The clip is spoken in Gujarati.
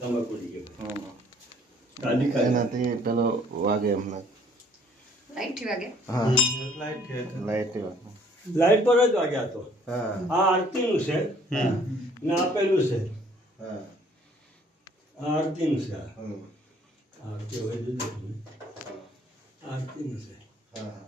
દમક ઉડી ગયો હા કાલી કાલી એનાથી પેલો વાગે હમણાં લાઈટ વાગે હા લાઈટ છે લાઈટ વાગે લાઈટ પર જ વાગ્યા તો હા આ આરતીનું છે ને આ પેલું છે હા આ આરતીનું છે હમ. આરતી હોય જુદું આરતીનું છે હા હા